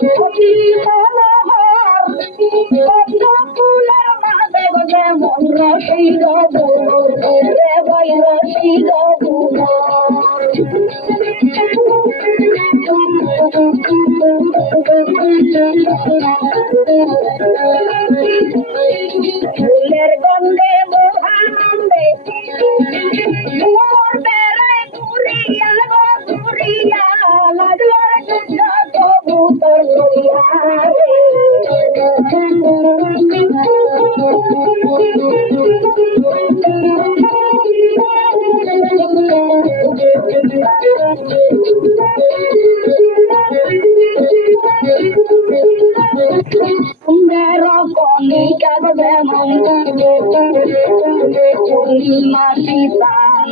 অতি মনোহর পদ্ম ফুলের মাঝে গজে মন রসিল রে বই রসিল ফুলের গন্ধে মোহানন্দে মোর বেড়ে ঘুরিয়া গো ঘুরিয়া লাগলার যুদ্ধ কবুতর করিয়া সুন্দর কলিকা যেমন পূর্ণিমা শীতান